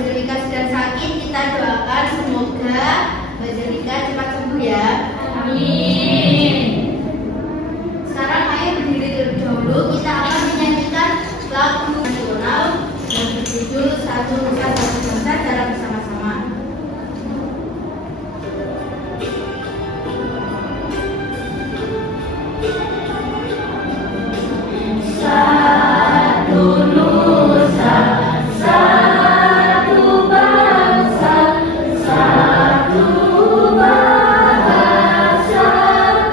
Mbak Jelika sedang sakit, kita doakan semoga Mbak Jelika cepat sembuh ya. Amin. Sekarang ayo berdiri terlebih dahulu. Kita akan menyanyikan lagu nasional yang berjudul Satu Nusa Satu Bangsa secara bersama-sama. Satu nusa, satu bangsa, satu bahasa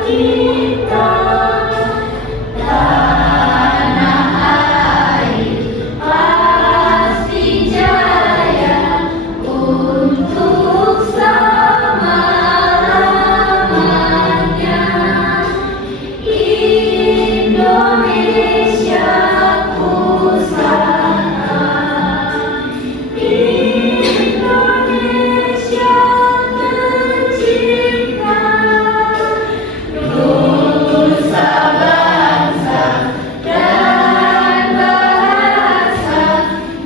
kita. Tanah air pasti jaya untuk selama-lamanya. Indonesia Indonesia tercinta, nusa bangsa dan bahasa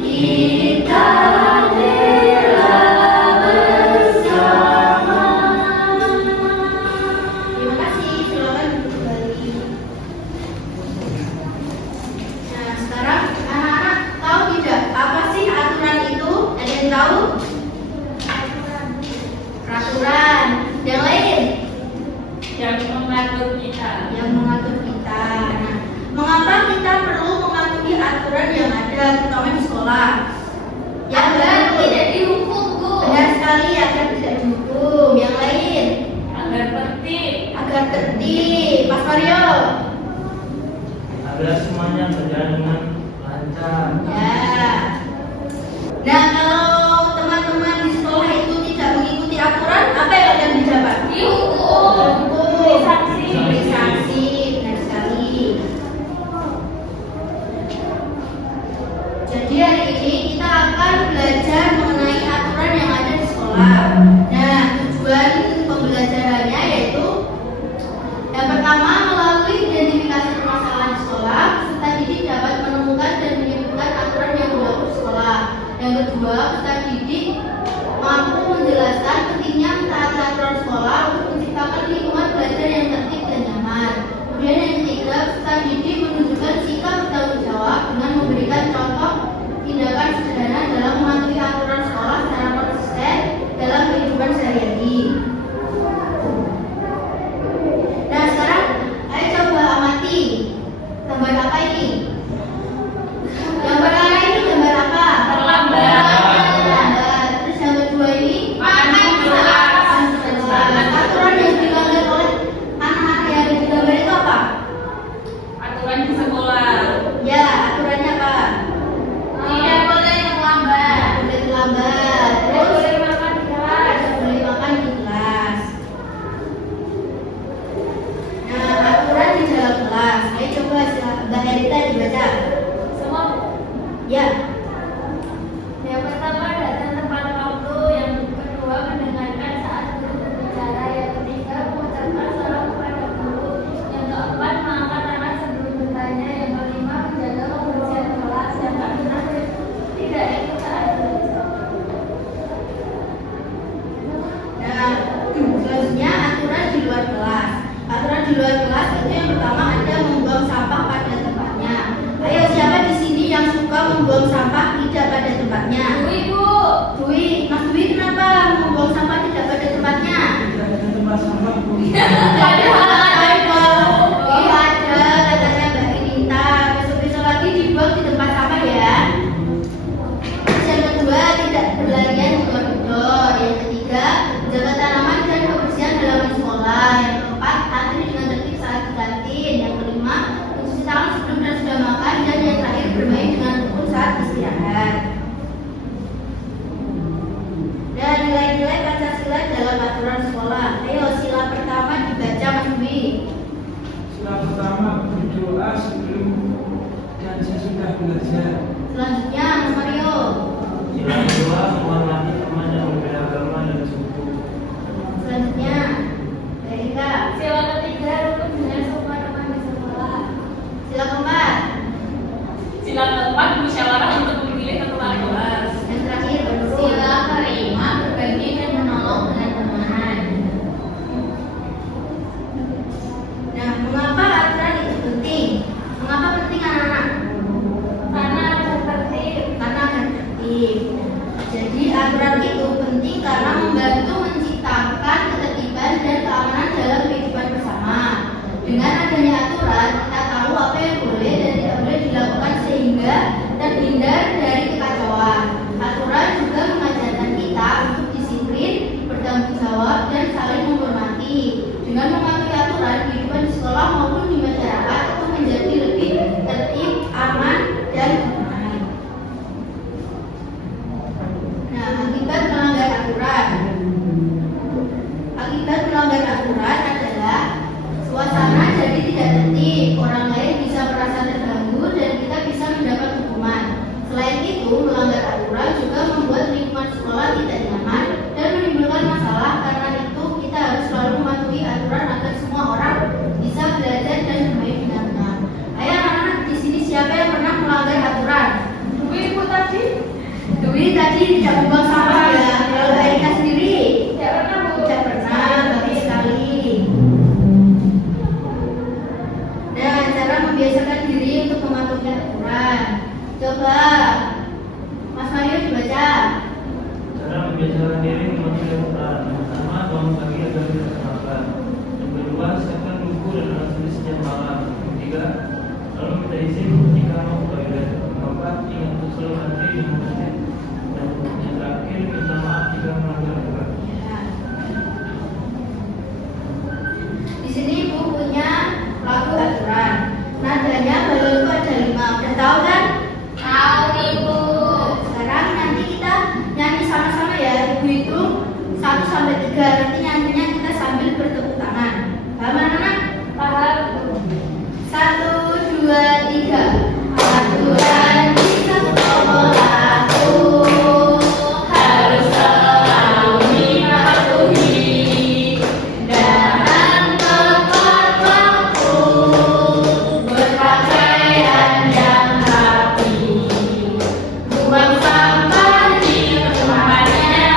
kita bela bersama. Terima kasih, silakan duduk kembali. Nah, sekarang anak-anak tahu tidak apa sih aturan itu? Ada yang tahu? Peraturan. Yang lain? Yang mengatur kita. Yang mengatur kita. Nah, mengapa kita perlu mematuhi aturan yang ada, terutama di sekolah? Yang betul. Tidak dihukum, Bu. Benar sekali, agar tidak dihukum. Yang lain? Agar tertib. Agar tertib. Mas Mario? Agar semuanya berjalan dengan lancar. Ya. Nah, kalau teman-teman di sekolah itu tidak mengikuti aturan, apa yang akan didapat? Dihukum. Hukum. Sanksi. Diberi sanksi. Benar sekali. Jadi hari ini kita akan belajar mengenai aturan yang ada di sekolah. Nah, tujuan pembelajarannya yaitu yang pertama, melalui identifikasi permasalahan di sekolah, peserta didik dapat menemukan dan menyebutkan aturan yang berlaku di sekolah. Yang kedua, peserta didik mampu menjelaskan pentingnya mentaati aturan sekolah untuk menciptakan lingkungan belajar yang tertib dan nyaman. Kemudian yang ketiga, peserta didik menunjukkan sikap bertanggung jawab dengan memberikan contoh tindakan sederhana dalam mematuhi aturan sekolah secara konsisten dalam kehidupan sehari-hari. Nah, sekarang ayo coba amati gambar apa ini? Yang pertama ini gambar apa? Terlambat. Terlambat. Terus yang kedua ini Makan kelas. aturan yang dilanggar oleh anak-anak yang ada di gambar itu apa? Aturan di sekolah. Ya, aturannya apa? Tidak boleh terlambat. Tidak boleh terlambat. Tidak Terus boleh makan di kelas. tidak boleh makan di kelas. Nah, aturan di dalam kelas. Ayo coba Mbak Herita dibaca. Semua. Ya. Yang pertama datang tepat waktu, yang kedua mendengarkan saat guru berbicara, yang ketiga mengucapkan salam kepada guru, yang keempat mengangkat tangan sebelum bertanya, yang kelima menjaga kebersihan kelas, yang keenam tidak ikut saat belajar. Nah, selanjutnya aturan di luar kelas. Aturan di luar kelas itu yang pertama ada membuang sampah pada tempatnya. Ayo, siapa di sini yang suka membuang sampah tidak pada tempatnya? Ibu, Dwi, Mas Dwi kenapa membuang sampah tidak pada tempatnya? Tidak ada tempat sampah, Bu. Oh, ada katanya Mbak Inita. Besok-besok lagi dibuang di tempat sampah ya. Terus yang kedua, tidak berlarian di luar gedor. Yang ketiga, jaga tanaman dan kebersihan halaman sekolah. Yang keempat, antri dengan tertib saat di kantin. Yang kelima, mencuci tangan sebelum dan sudah makan. Dan yang terakhir, bermain dengan rukun saat istirahat. Dan nilai-nilai Pancasila dalam aturan sekolah. Ayo, sila pertama dibaca Mas Dwi. Sila pertama berdoa sebelum dan sesudah belajar. Selanjutnya Mas Mario. Sila kedua menghormati teman yang berbeda agama dan suku. Selanjutnya Erika. sila ketiga rukun dengan semua teman di sekolah. Sila keempat. Sila keempat musyawarah untuk memilih ketua kelas. Yang terakhir menurut karena membantu menciptakan ketertiban dan keamanan dalam kehidupan bersama. Dengan adanya aturan, kita tahu apa yang boleh dan tidak boleh dilakukan sehingga terhindar dari kekacauan. Aturan juga mengajarkan kita untuk disiplin, bertanggung jawab, dan saling menghormati. Dengan mematuhi aturan, kehidupan di sekolah maupun di masyarakat itu menjadi lebih tertib, aman, dan damai. Nah, akibat melanggar aturan. Akibat melanggar aturan adalah suasana jadi tidak tertib, orang lain bisa merasa terganggu, dan kita bisa mendapat hukuman. Selain itu, melanggar aturan juga membuat lingkungan sekolah tidak nyaman dan menimbulkan masalah. Karena itu, kita harus selalu mematuhi aturan agar semua orang bisa belajar dan bermain dengan benar. Ayo anak-anak, di sini siapa yang pernah melanggar aturan? Dwi Bu tadi. Dwi tadi tidak membuang sampah ya. Kalau Erika sendiri? Tidak pernah Bu. Tidak pernah, bagus sekali. Nah, cara membiasakan diri untuk mematuhi aturan. Coba, Mas Mario dibaca. Cara membiasakan diri mematuhi aturan. Yang pertama, bangun pagi agar tidak terlambat. Yang kedua, siapkan buku dan alat tulis setiap malam. Yang ketiga, selalu minta izin jika mau ke toilet. Yang keempat, ingat untuk selalu antri di masjid. Dan yang terakhir, minta maaf jika melanggar aturan. Ya. Di sini Ibu punya lagu aturan. Nadanya balonku ada 5. Udah tahu kan? Tahu Ibu. Sekarang nanti kita nyanyi sama-sama ya. Ibu itu 1 sampai 3. Nanti nyanyinya kita sambil bertepuk tangan. Paham anak-anak? Paham. 1, 2, 3. Aturan di sekolahku harus selalu dipatuhi dan tepat waktu, berpakaian yang rapi, buang sampah di tempatnya,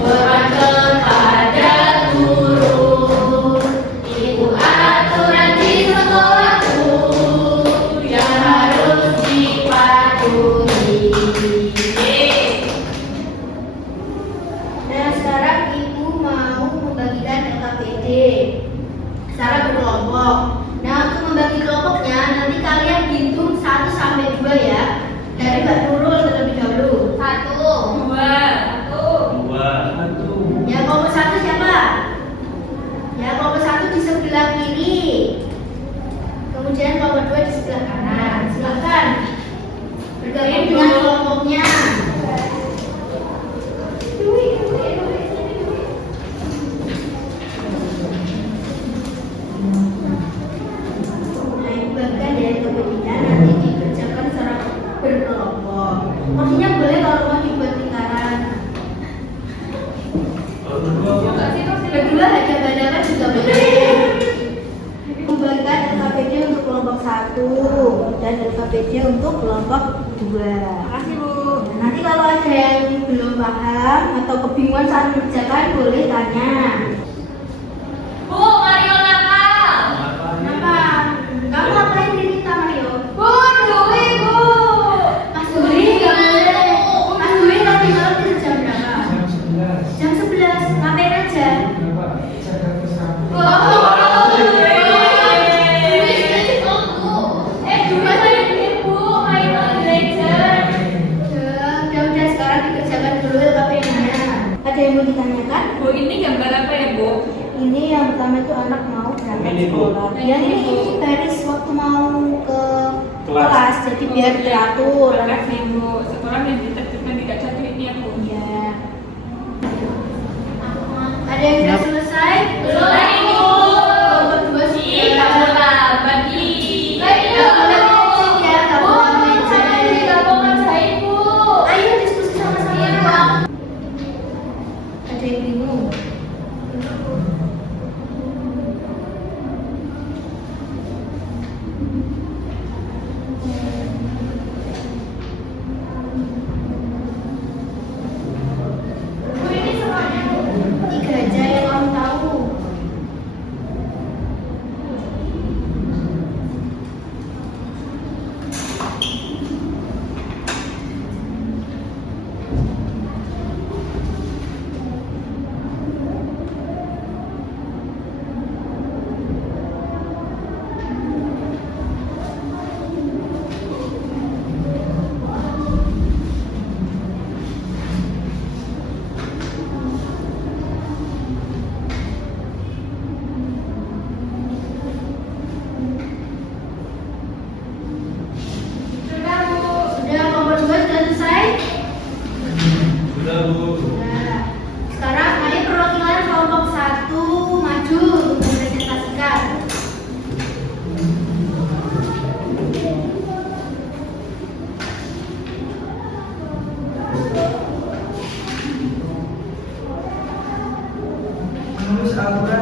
hormat kepada guru. Itu aturan di sekolahku yang harus dipatuhi. Nah, sekarang Ibu mau membagikan LKPD secara berkelompok. Nah, untuk membagi kelompoknya nanti kalian hitung 1 sampai 2 ya. Dari Mbak Nurul terlebih dahulu. 1, 2, 2, 1. ya, kelompok 1 siapa? Ya, kelompok 1 di sebelah kiri. Kemudian kelompok 2 di sebelah kanan. Silakan bergabung dengan kelompoknya. Nah, Ibu bagikan dari kelompoknya nanti dikerjakan secara berkelompok. Maksudnya boleh kalau mau dibuat lingkaran. Kalau berdua, Berdua aja badangan juga boleh. Membagikan LKPD untuk kelompok 1 dan LKPD untuk kelompok 2. Makasih Bu. Nanti kalau ada yang belum paham atau kebingungan saat mengerjakan boleh tanya. Bu, Mario nakal. Kenapa? Kamu ngapain di kita Mario? Bu, Dwi Bu. Mas Dwi nggak boleh. Mas Dwi tadi malam tidur jam berapa? Jam 11. Ngapain aja? Bu. Udah sekarang dikerjakan dulu LKPD-nya. Ada yang mau ditanyakan? Bu, ini gambar apa ya Bu? Ini yang pertama itu anak mau berangkat Ini, Bu. sekolah. Yang ini baris waktu mau ke Kelas. kelas, jadi biar teratur. Makasih Bu. Sekolah yang ditertibkan tidak jatuh ini ya Bu. Iya. Ada yang sudah selesai? Belum lagi Bu. Kelompok 2 sudah. Nggak boleh bagi. Nggak boleh melenceng ya, nggak Bu, boleh melenceng. nggak mau ngerjain Bu. Ayo diskusi sama-sama. Iya, Bu. Ada yang bingung?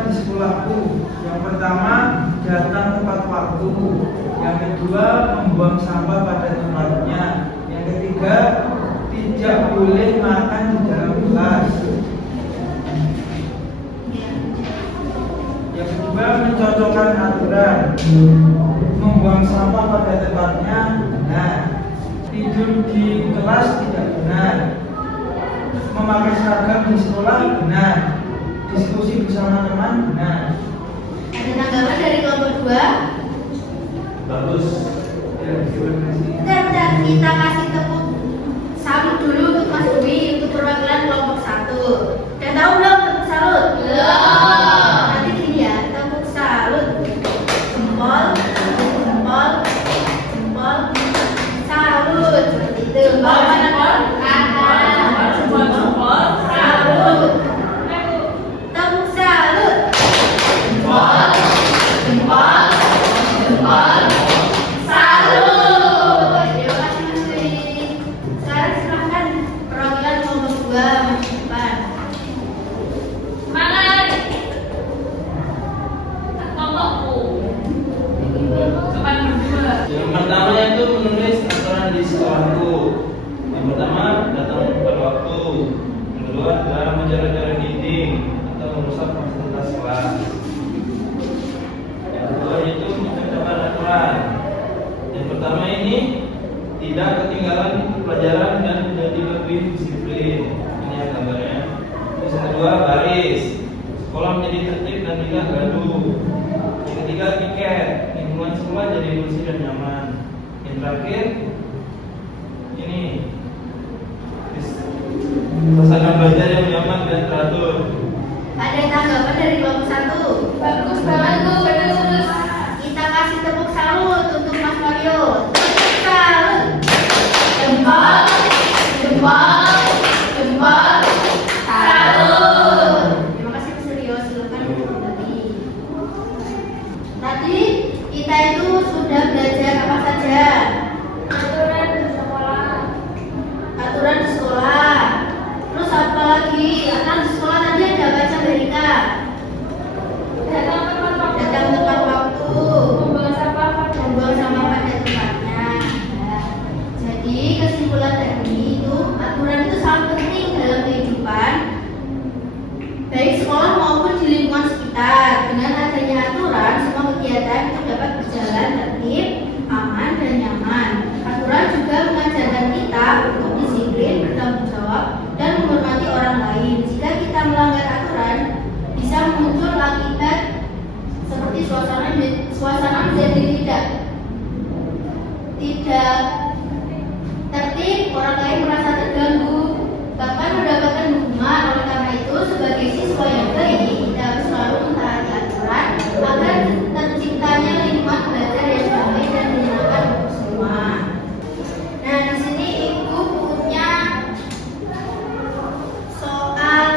di sekolahku. Yang pertama, datang tepat waktu. Yang kedua, membuang sampah pada tempatnya. Yang ketiga, tidak boleh makan di dalam kelas. Yang kedua, mencocokkan aturan. Membuang sampah pada tempatnya benar. Tidur di kelas tidak benar. Memakai seragam di sekolah benar. Diskusi bersama teman benar. Ada tanggapan dari kelompok 2? Bagus. Ya, terima kasih. Bentar, kita kasih tepuk salut dulu untuk Mas Dwi untuk perwakilan kelompok 1. Udah tahu belum tepuk salut? Belum. Nanti gini ya, tepuk salut. Jempol, jempol, jempol, salut. Seperti itu. Jempol, kanan, jempol, salut. Tepuk salut. Jempol, jempol, jempol, salut. Terima kasih Mas Dwi. Sekarang silahkan perwakilan kelompok 2 maju depan. Semangat. Kelompokku. Depan berdua. Yang pertama itu menulis aturan di sekolahku. Yang pertama, datang tepat waktu. Yang kedua adalah menjaga-jaga dinding atau merusak fasilitas kelas. Yang kedua itu mencocokkan aturan. Yang pertama ini tidak ketinggalan pelajaran dan menjadi lebih disiplin. Ini ya gambarnya. Terus yang kedua, baris. Sekolah menjadi tertib dan tidak gaduh. Yang ketiga, tiket. Lingkungan sekolah jadi bersih dan nyaman. Yang terakhir, ini suasana belajar yang nyaman dan teratur. Ada tanggapan dari kelompok 1? Bagus banget Bu, bagus. Kita kasih tepuk salut untuk Mas Mario. Tepuk salut. Jempol, jempol, jempol, salut. Terima kasih Mas Mario, silakan kembali. Tadi kita itu sudah belajar apa saja? Aturan di sekolah. Aturan di sekolah. Terus apa lagi? Aturan di sekolah tadi ada baca berita. Datang tepat waktu. Datang tepat waktu. Membuang sampah pada Membuang sampah pada tempatnya. Nah, jadi kesimpulan dari itu aturan itu sangat penting dalam kehidupan baik sekolah maupun di lingkungan sekitar. Dengan adanya aturan, semua kegiatan itu dapat berjalan tertib, aman dan nyaman. Aturan juga mengajarkan kita untuk disiplin, bertanggung jawab dan menghormati orang lain. Jika kita melanggar aturan, bisa muncul akibat seperti suasana menjadi tidak tertib, orang lain merasa terganggu, bahkan mendapatkan hukuman. Oleh karena itu, sebagai siswa yang baik, kita harus selalu mentaati aturan agar terciptanya lingkungan belajar yang baik dan menyenangkan untuk semua. Nah, di sini Ibu punya soal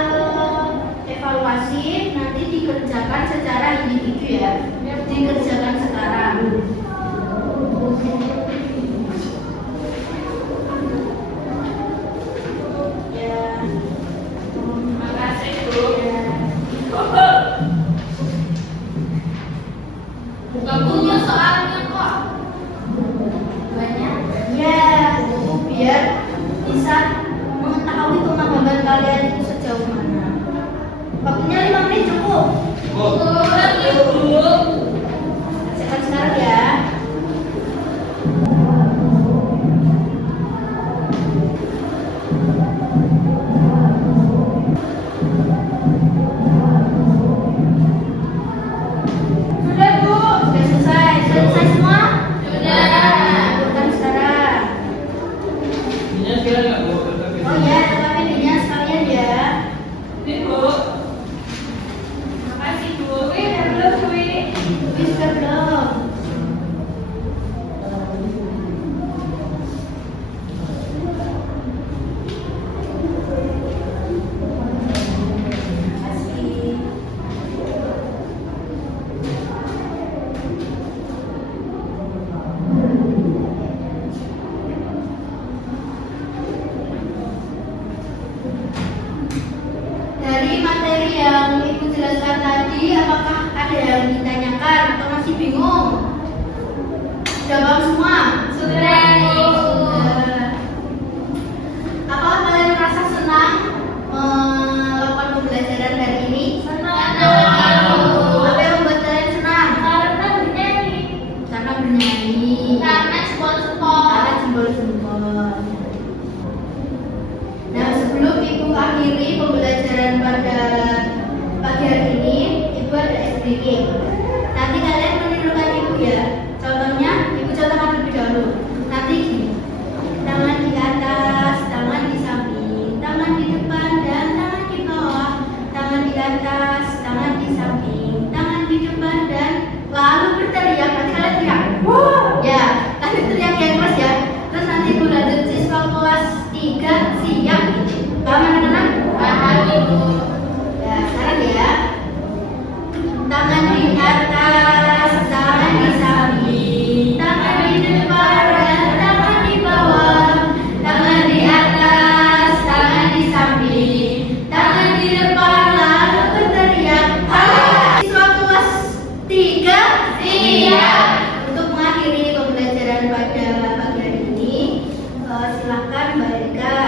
evaluasi, nanti dikerjakan secara individu ya. Dikerjakan sekarang. Ya. Makasih Bu. Ya. Bukan punya soalnya kok. Banyak. Ya, biar bisa mengetahui pemahaman kalian itu sejauh mana. Waktunya 5 menit cukup. Cukup. Sekarang ya. Sudah Bu. Sudah selesai. Sudah selesai semua? Sudah. Bukan sekarang. Ini sekalian nggak Bu? Oh ya, tapi ini sekalian ya. Ini Bu. Makasih Bu. Wih, udah belum Wih? Bisa belum? Kasih. yang Ibu jelaskan tadi, apakah ada yang ditanyakan atau masih bingung? Sudah paham semua? Sudah, Ibu. Apakah kalian merasa senang melakukan pembelajaran hari ini? Senang, Apa yang membuat kalian senang? karena bernyanyi. Karena bernyanyi. Karena jempol-jempol. Karena jempol-jempol. Nah, sebelum Ibu akhiri pembelajaran pada pagi hari ini, Ibu ada sedikit. Nanti kalian menirukan Ibu ya. Contohnya, Ibu contohkan lebih dahulu. Nanti gini. Tangan di atas, tangan di samping, tangan di depan dan tangan di bawah. Tangan di atas, tangan di samping, tangan di depan dan lalu berteriak. Nanti kalian teriak. Wah, ya. Nanti teriak yang keras ya. Terus nanti Ibu lanjut siswa kelas 3 siap. Paham anak-anak? Paham, Ibu. Ya, sekarang ya. Tangan di atas, tangan di samping, tangan di depan dan tangan di bawah. Tangan di atas, tangan di samping, tangan di depan lalu berteriak. Siswa kelas 3 siap. Untuk mengakhiri pembelajaran pada pagi hari ini, silakan Mbak Erika